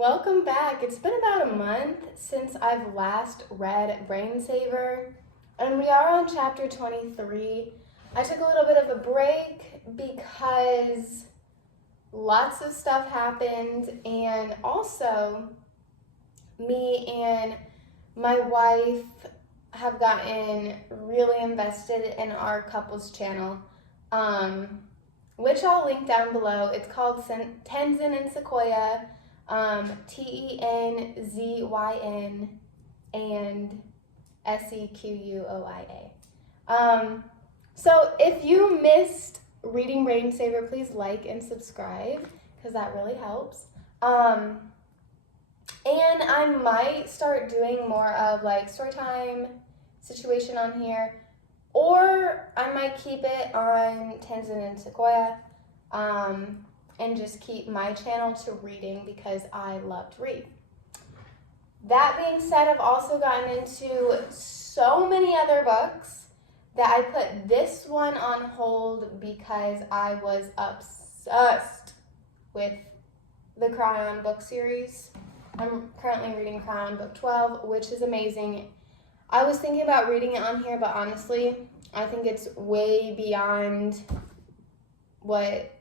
Welcome back. It's been about a month since I've last read Brain Saver, and we are on chapter 23. I took a little bit of a break because lots of stuff happened, and also me and my wife have gotten really invested in our couples channel, which I'll link down below. It's called Tenzin and Sequoia. Tenzyn and Sequoia. So if you missed reading Brain Saver, please like and subscribe because that really helps. And I might start doing more of like story time situation on here, or I might keep it on Tenzin and Sequoia. And just keep my channel to reading because I love to read. That being said, I've also gotten into so many other books that I put this one on hold because I was obsessed with the Cryon book series. I'm currently reading Cryon book 12, which is amazing. I was thinking about reading it on here, but honestly, I think it's way beyond what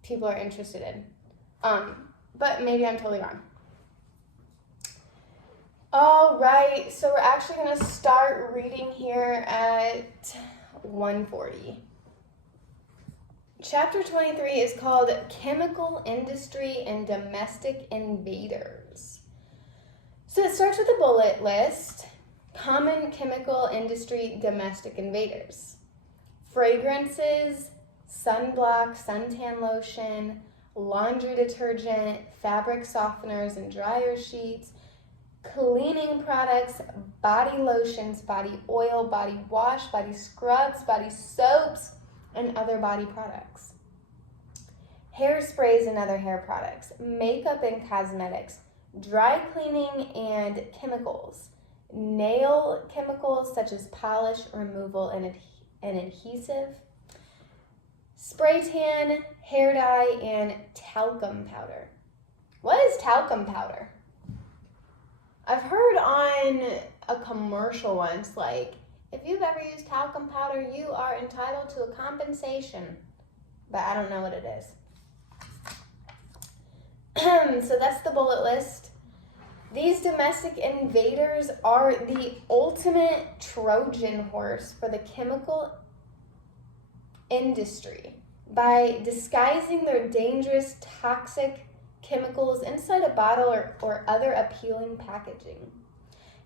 people are interested in. But maybe I'm totally wrong. All right, so we're actually going to start reading here at 140. Chapter 23 is called Chemical Industry and Domestic Invaders. So it starts with a bullet list. Common chemical industry domestic invaders. Fragrances, sunblock, suntan lotion, laundry detergent, fabric softeners and dryer sheets, cleaning products, body lotions, body oil, body wash, body scrubs, body soaps, and other body products. Hairsprays and other hair products, makeup and cosmetics, dry cleaning and chemicals, nail chemicals such as polish, removal, and adhesive, spray tan, hair dye, and talcum powder. What is talcum powder? I've heard on a commercial once, like, if you've ever used talcum powder, you are entitled to a compensation. But I don't know what it is. So that's the bullet list. These domestic invaders are the ultimate Trojan horse for the chemical industry by disguising their dangerous, toxic chemicals inside a bottle or other appealing packaging.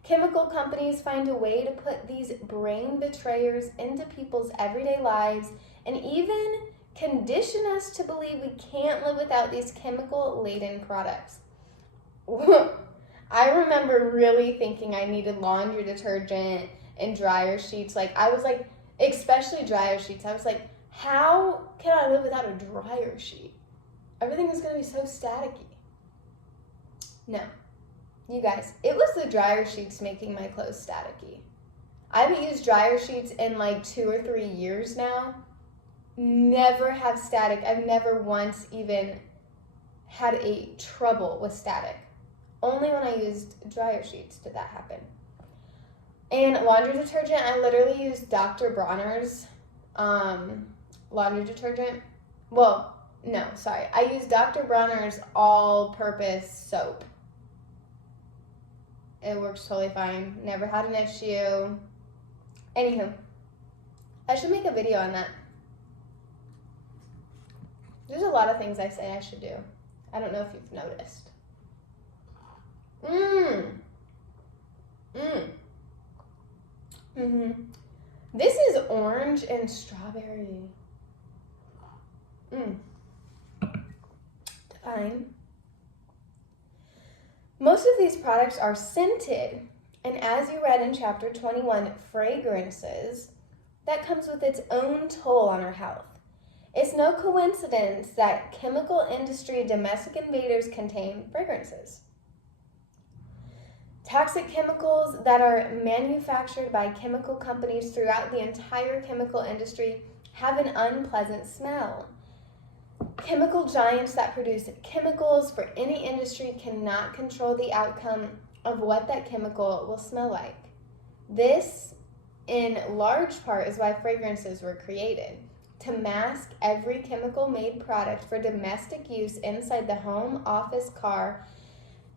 Chemical companies find a way to put these brain betrayers into people's everyday lives and even condition us to believe we can't live without these chemical-laden products. I remember really thinking I needed laundry detergent and dryer sheets. Like, I was like, especially dryer sheets, I was like, how can I live without a dryer sheet? Everything is going to be so staticky. No. You guys, it was the dryer sheets making my clothes staticky. I haven't used dryer sheets in like 2 or 3 years now. Never have static. I've never once even had a trouble with static. Only when I used dryer sheets did that happen. And laundry detergent, I literally used Dr. Bronner's laundry detergent. Well, no, sorry. I used Dr. Bronner's all-purpose soap. It works totally fine. Never had an issue. Anywho, I should make a video on that. There's a lot of things I say I should do. I don't know if you've noticed. This is orange and strawberry. Divine. Most of these products are scented, and as you read in chapter 21, fragrances, that comes with its own toll on our health. It's no coincidence that chemical industry domestic invaders contain fragrances. Toxic chemicals that are manufactured by chemical companies throughout the entire chemical industry have an unpleasant smell. Chemical giants that produce chemicals for any industry cannot control the outcome of what that chemical will smell like. This, in large part, is why fragrances were created, to mask every chemical-made product for domestic use inside the home, office, car,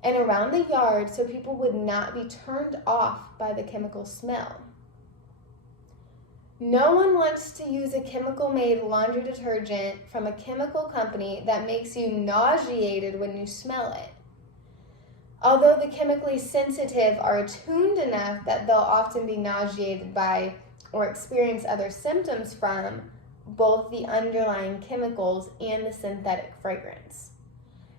and around the yard so people would not be turned off by the chemical smell. No one wants to use a chemical-made laundry detergent from a chemical company that makes you nauseated when you smell it. Although the chemically sensitive are attuned enough that they'll often be nauseated by or experience other symptoms from both the underlying chemicals and the synthetic fragrance.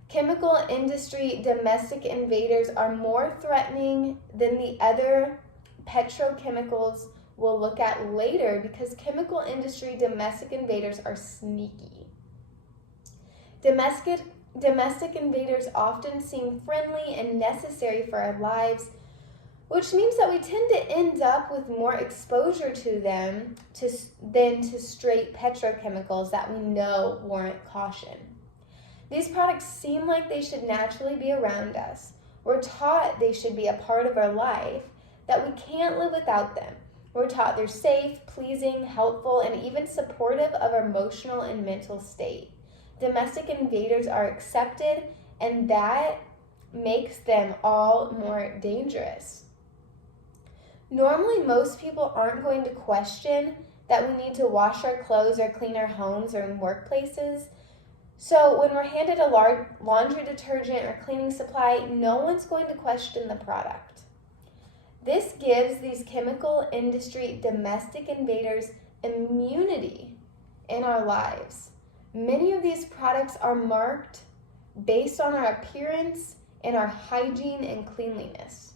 Chemical industry domestic invaders are more threatening than the other petrochemicals we'll look at later because chemical industry domestic invaders are sneaky. Domestic invaders often seem friendly and necessary for our lives, which means that we tend to end up with more exposure to them than to straight petrochemicals that we know warrant caution. These products seem like they should naturally be around us. We're taught they should be a part of our life, that we can't live without them. We're taught they're safe, pleasing, helpful, and even supportive of our emotional and mental state. Domestic invaders are accepted, and that makes them all more dangerous. Normally, most people aren't going to question that we need to wash our clothes or clean our homes or in workplaces. So when we're handed a laundry detergent or cleaning supply, no one's going to question the product. This gives these chemical industry domestic invaders immunity in our lives. Many of these products are marked based on our appearance and our hygiene and cleanliness.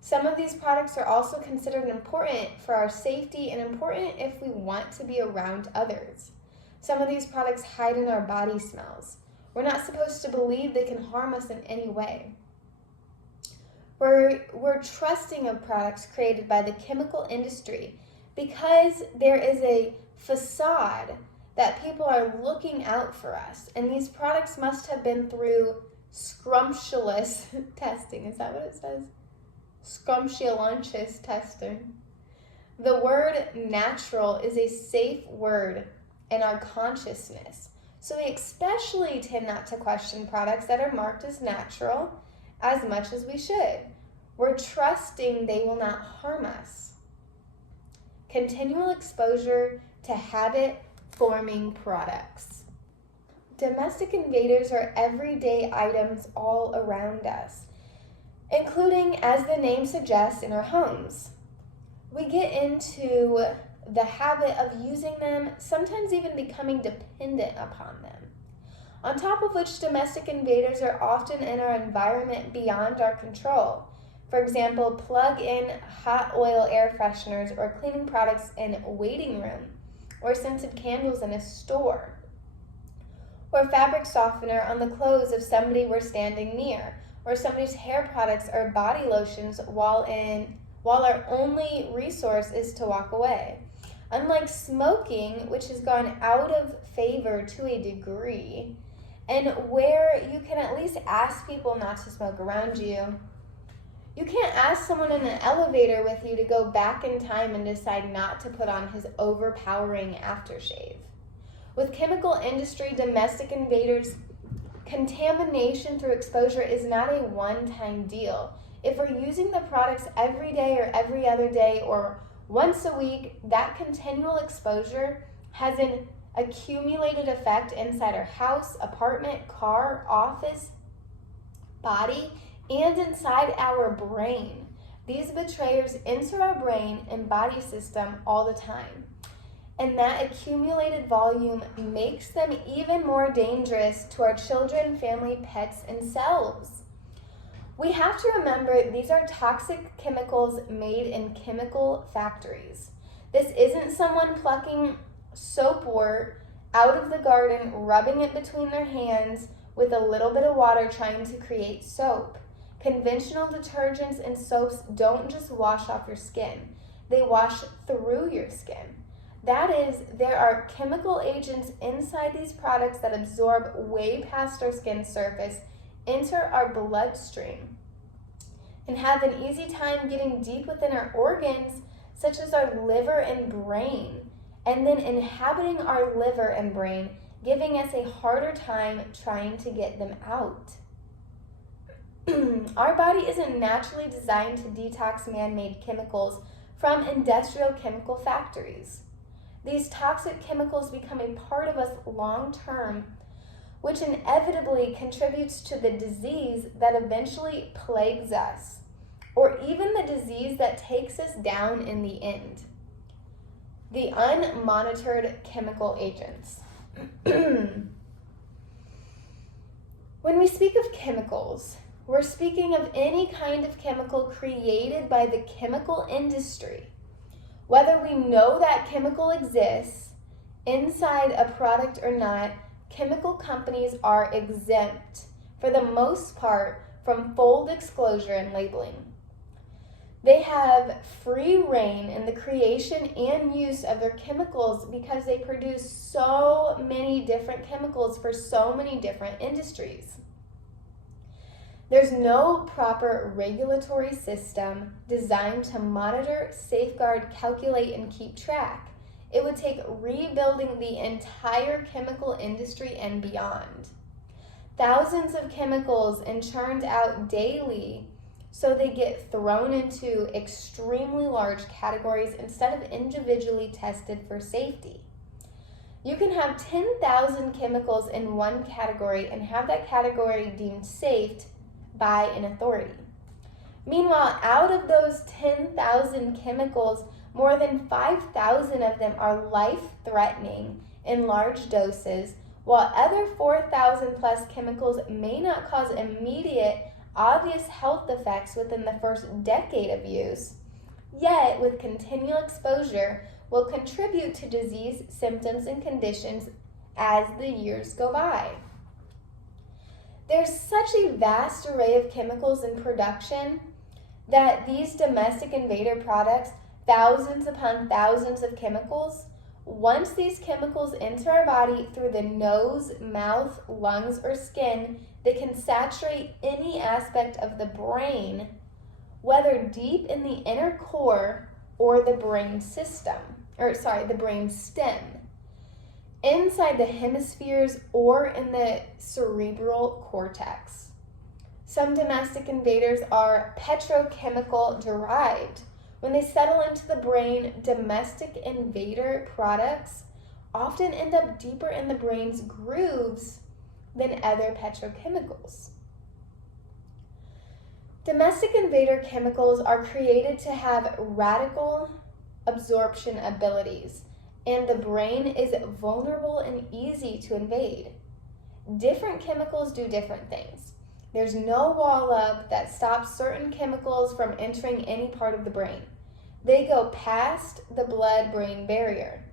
Some of these products are also considered important for our safety and important if we want to be around others. Some of these products hide in our body smells. We're not supposed to believe they can harm us in any way. We're trusting of products created by the chemical industry because there is a facade that people are looking out for us. And these products must have been through scrumptious testing. Is that what it says? Scrumptious testing. The word natural is a safe word in our consciousness. So we especially tend not to question products that are marked as natural as much as we should. We're trusting they will not harm us. Continual exposure to habit-forming products. Domestic invaders are everyday items all around us, including, as the name suggests, in our homes. We get into the habit of using them, sometimes even becoming dependent upon them. On top of which, domestic invaders are often in our environment beyond our control. For example, plug in hot oil air fresheners or cleaning products in a waiting room, or scented candles in a store, or fabric softener on the clothes of somebody we're standing near, or somebody's hair products or body lotions while our only resource is to walk away. Unlike smoking, which has gone out of favor to a degree, and where you can at least ask people not to smoke around you, you can't ask someone in an elevator with you to go back in time and decide not to put on his overpowering aftershave. With chemical industry domestic invaders, contamination through exposure is not a one-time deal. If we're using the products every day or every other day or once a week, that continual exposure has an accumulated effect inside our house, apartment, car, office, body, and inside our brain. These betrayers enter our brain and body system all the time. And that accumulated volume makes them even more dangerous to our children, family, pets, and selves. We have to remember these are toxic chemicals made in chemical factories. This isn't someone plucking soapwort out of the garden, rubbing it between their hands with a little bit of water trying to create soap. Conventional detergents and soaps don't just wash off your skin. They wash through your skin. That is, there are chemical agents inside these products that absorb way past our skin surface, enter our bloodstream, and have an easy time getting deep within our organs, such as our liver and brain, and then inhabiting our liver and brain, giving us a harder time trying to get them out. Our body isn't naturally designed to detox man-made chemicals from industrial chemical factories. These toxic chemicals become a part of us long-term, which inevitably contributes to the disease that eventually plagues us, or even the disease that takes us down in the end. The unmonitored chemical agents. When we speak of chemicals, we're speaking of any kind of chemical created by the chemical industry. Whether we know that chemical exists inside a product or not, chemical companies are exempt, for the most part, from full disclosure and labeling. They have free reign in the creation and use of their chemicals because they produce so many different chemicals for so many different industries. There's no proper regulatory system designed to monitor, safeguard, calculate, and keep track. It would take rebuilding the entire chemical industry and beyond. Thousands of chemicals and churned out daily, so they get thrown into extremely large categories instead of individually tested for safety. You can have 10,000 chemicals in one category and have that category deemed safe by an authority. Meanwhile, out of those 10,000 chemicals, more than 5,000 of them are life-threatening in large doses, while other 4,000 plus chemicals may not cause immediate, obvious health effects within the first decade of use, yet with continual exposure will contribute to disease, symptoms, and conditions as the years go by. There's such a vast array of chemicals in production that these domestic invader products, thousands upon thousands of chemicals, once these chemicals enter our body through the nose, mouth, lungs, or skin, they can saturate any aspect of the brain, whether deep in the inner core or the brain stem, inside the hemispheres or in the cerebral cortex. Some domestic invaders are petrochemical derived. When they settle into the brain, domestic invader products often end up deeper in the brain's grooves than other petrochemicals. Domestic invader chemicals are created to have radical absorption abilities, and the brain is vulnerable and easy to invade. Different chemicals do different things. There's no wall up that stops certain chemicals from entering any part of the brain. They go past the blood-brain barrier.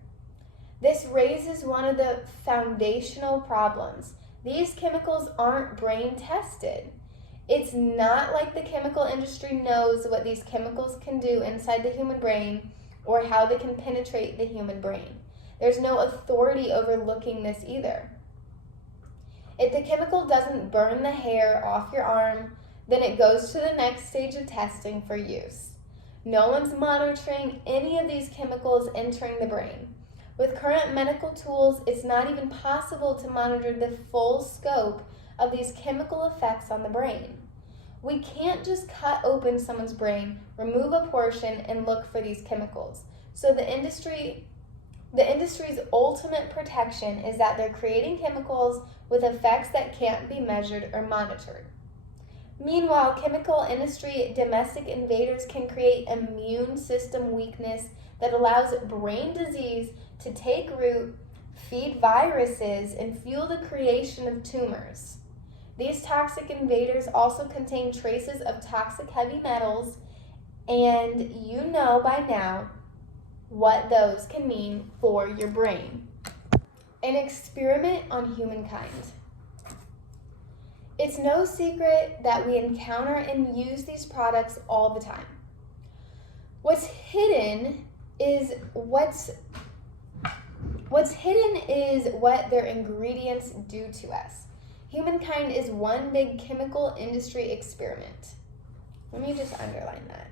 This raises one of the foundational problems. These chemicals aren't brain tested. It's not like the chemical industry knows what these chemicals can do inside the human brain or how they can penetrate the human brain. There's no authority overlooking this either. If the chemical doesn't burn the hair off your arm, then it goes to the next stage of testing for use. No one's monitoring any of these chemicals entering the brain. With current medical tools, it's not even possible to monitor the full scope of these chemical effects on the brain. We can't just cut open someone's brain, remove a portion, and look for these chemicals. So the industry's ultimate protection is that they're creating chemicals with effects that can't be measured or monitored. Meanwhile, chemical industry domestic invaders can create immune system weakness that allows brain disease to take root, feed viruses, and fuel the creation of tumors. These toxic invaders also contain traces of toxic heavy metals, and you know by now what those can mean for your brain. An experiment on humankind. It's no secret that we encounter and use these products all the time. What's hidden is what's What's hidden is what their ingredients do to us. Humankind is one big chemical industry experiment. Let me just underline that.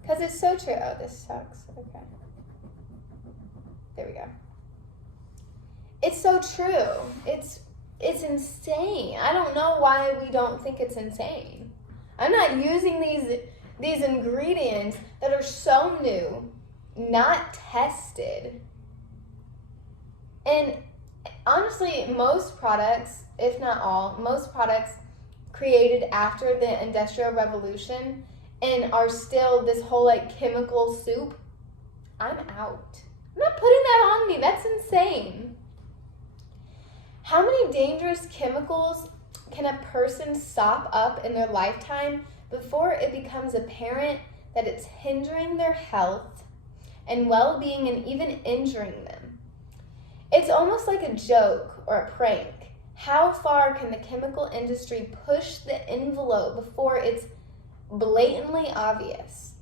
Because it's so true. Oh, this sucks. Okay. There we go. It's so true. It's insane. I don't know why we don't think it's insane. I'm not using these ingredients that are so new, not tested. And honestly, most products, if not all, most products created after the Industrial Revolution and are still this whole like chemical soup, I'm out. I'm not putting that on me. That's insane. How many dangerous chemicals can a person sop up in their lifetime before it becomes apparent that it's hindering their health and well-being and even injuring them? It's almost like a joke or a prank. How far can the chemical industry push the envelope before it's blatantly obvious?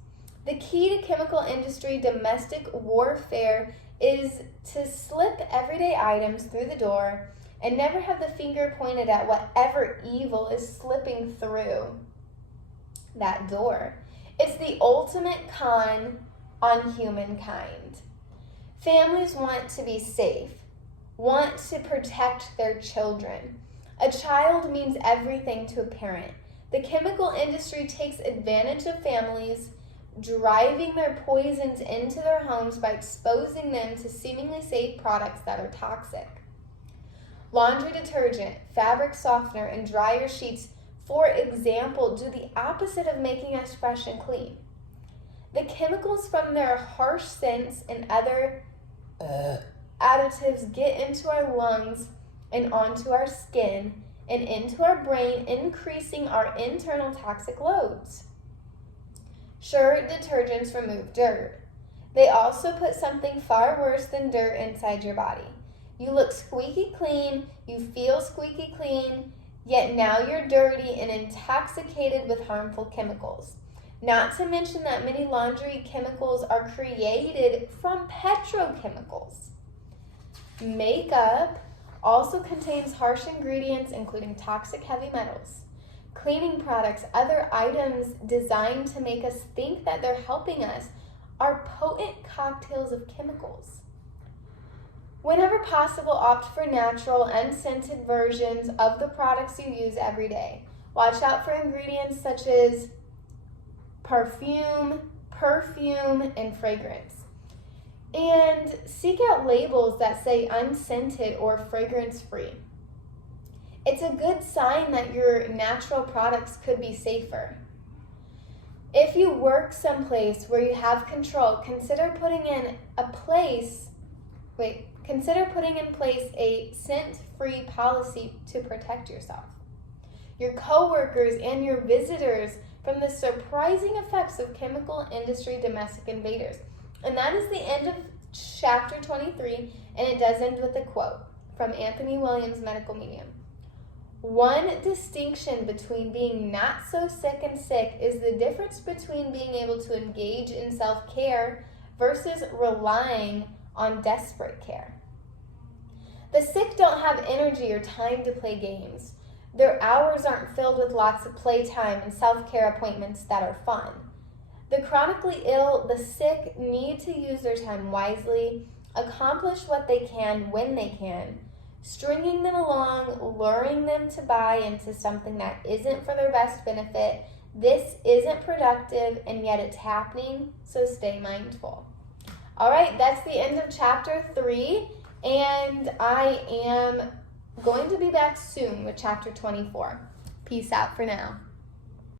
The key to chemical industry domestic warfare is to slip everyday items through the door and never have the finger pointed at whatever evil is slipping through that door. It's the ultimate con on humankind. Families want to be safe, want to protect their children. A child means everything to a parent. The chemical industry takes advantage of families, driving their poisons into their homes by exposing them to seemingly safe products that are toxic. Laundry detergent, fabric softener, and dryer sheets, for example, do the opposite of making us fresh and clean. The chemicals from their harsh scents and other additives get into our lungs and onto our skin and into our brain, increasing our internal toxic loads. Sure, detergents remove dirt. They also put something far worse than dirt inside your body. You look squeaky clean, you feel squeaky clean, yet now you're dirty and intoxicated with harmful chemicals. Not to mention that many laundry chemicals are created from petrochemicals. Makeup also contains harsh ingredients, including toxic heavy metals. Cleaning products, other items designed to make us think that they're helping us, are potent cocktails of chemicals. Whenever possible, opt for natural, unscented versions of the products you use every day. Watch out for ingredients such as perfume, and fragrance. And seek out labels that say unscented or fragrance-free. It's a good sign that your natural products could be safer. If you work someplace where you have control, consider putting in place a scent-free policy to protect yourself, your coworkers, and your visitors from the surprising effects of chemical industry domestic invaders. And that is the end of chapter 23, and it does end with a quote from Anthony Williams, medical medium. One distinction between being not so sick and sick is the difference between being able to engage in self-care versus relying on desperate care. The sick don't have energy or time to play games. Their hours aren't filled with lots of playtime and self-care appointments that are fun. The chronically ill, the sick, need to use their time wisely, accomplish what they can when they can. Stringing them along, luring them to buy into something that isn't for their best benefit, this isn't productive, and yet it's happening, so stay mindful. All right, that's the end of chapter 3, and I am going to be back soon with chapter 24. Peace out for now.